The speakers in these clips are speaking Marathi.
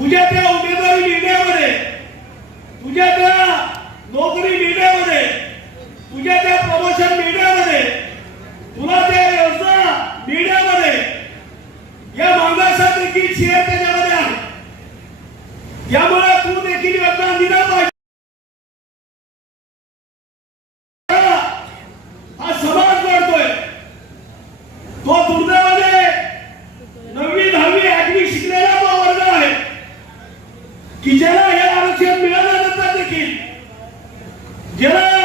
Podia ter um Get out!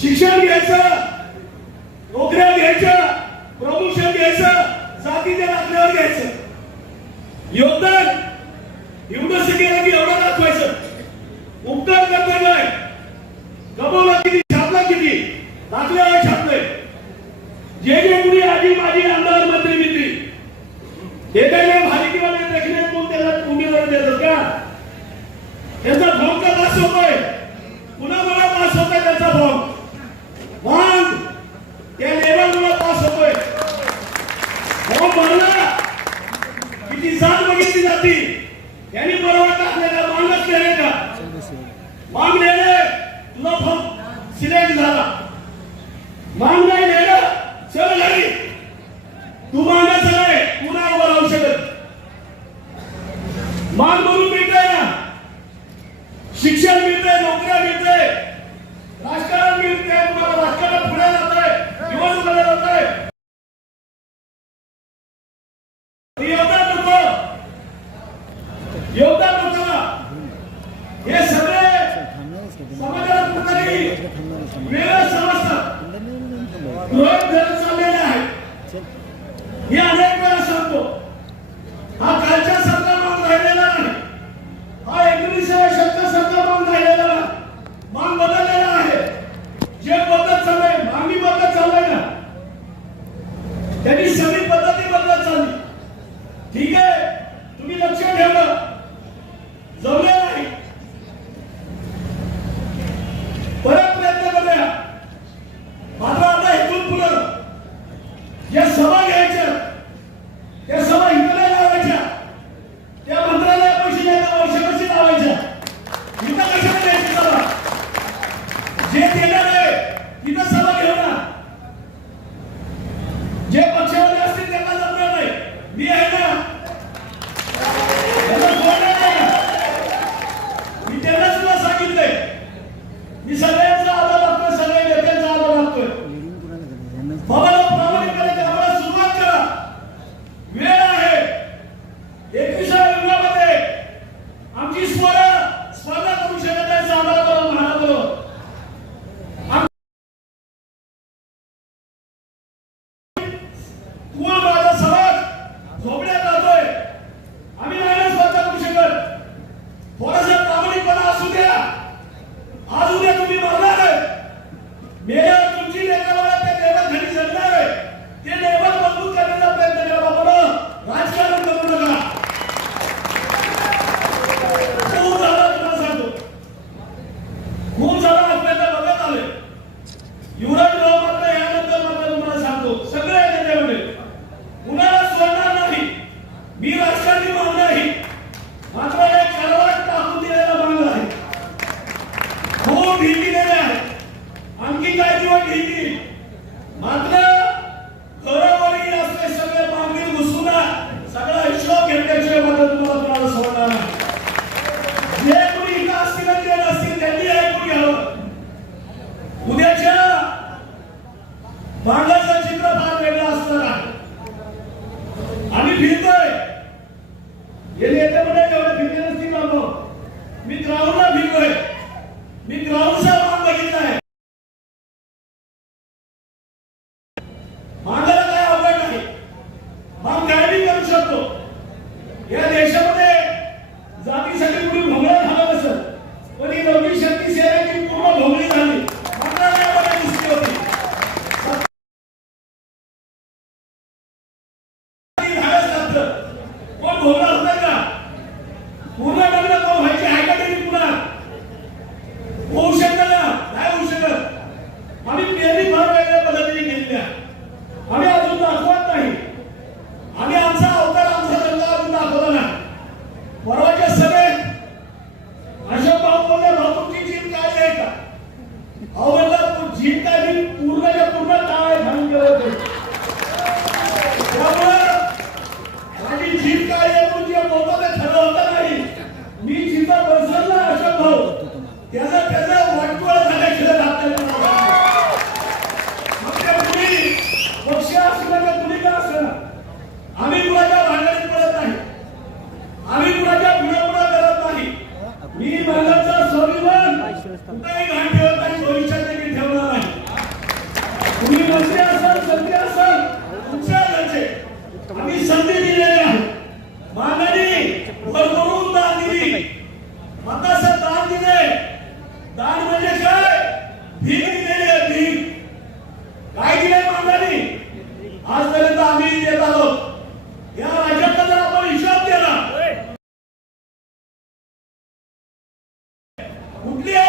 शिक्षण घ्यायचं. नोकऱ्या மாமியாரே some Somebody ये लेते बने जो बिजनेस की काम हो मित्राओं ना भी हो है मित्राओं से mulher.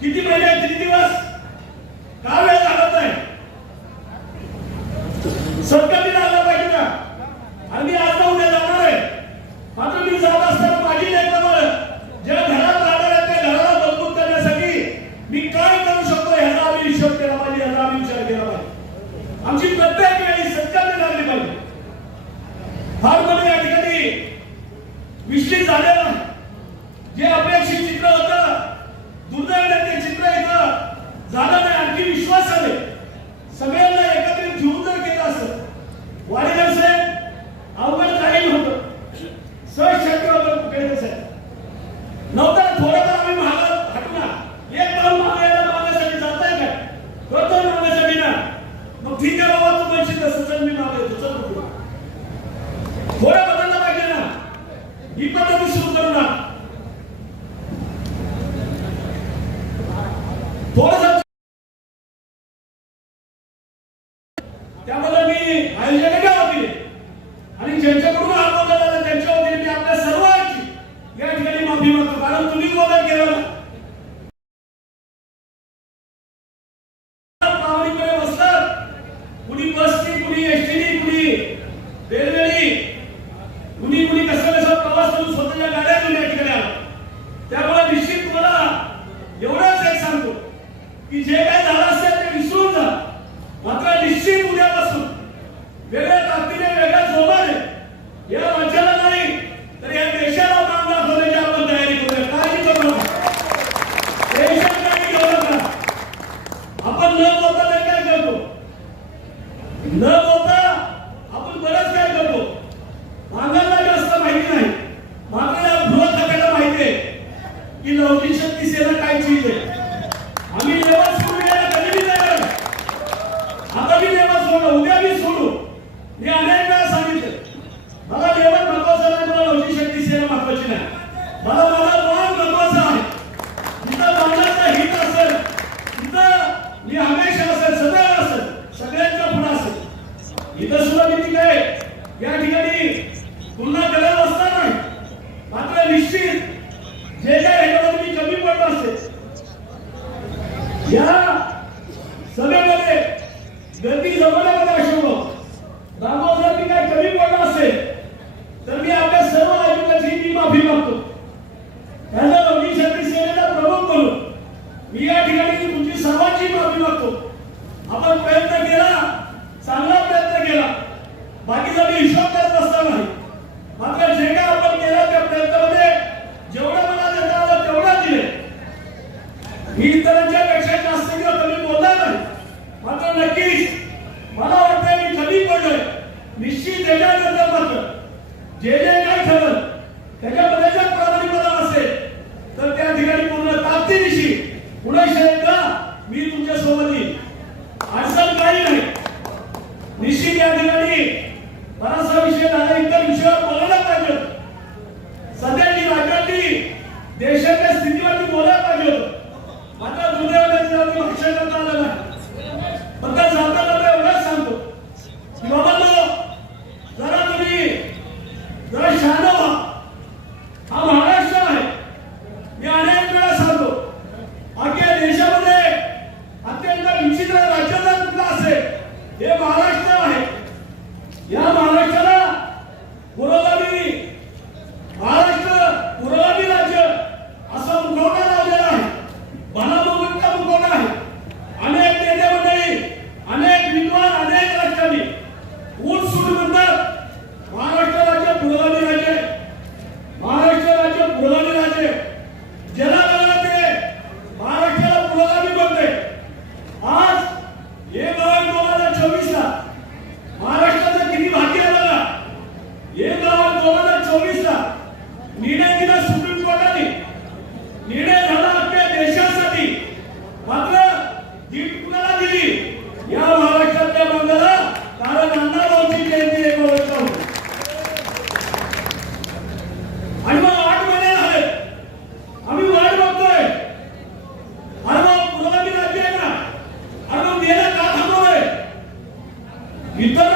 किती महिने ಜೀವನ ನಾನು ನೀವು ಹೋದ ಕೇವಲ त्याच्यापेक्षा जास्त दिवस तुम्ही बोलला नाही. मात्र नक्कीच मला वाटतं मी कमी पडलोय. निश्चित त्याच्यानंतर मात्र जे जे काय ठरलं त्याच्यामध्ये ಇತರ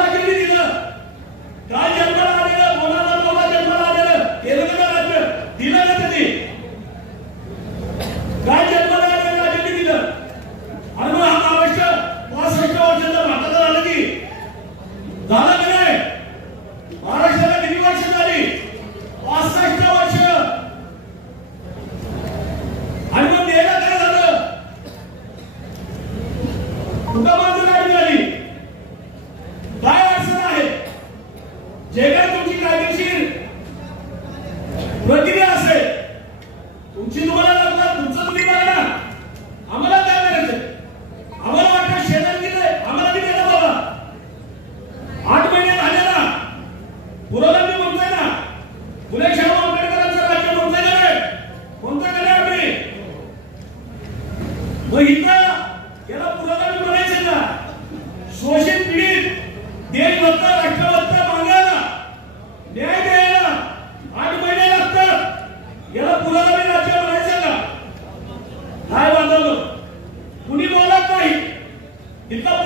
O título Did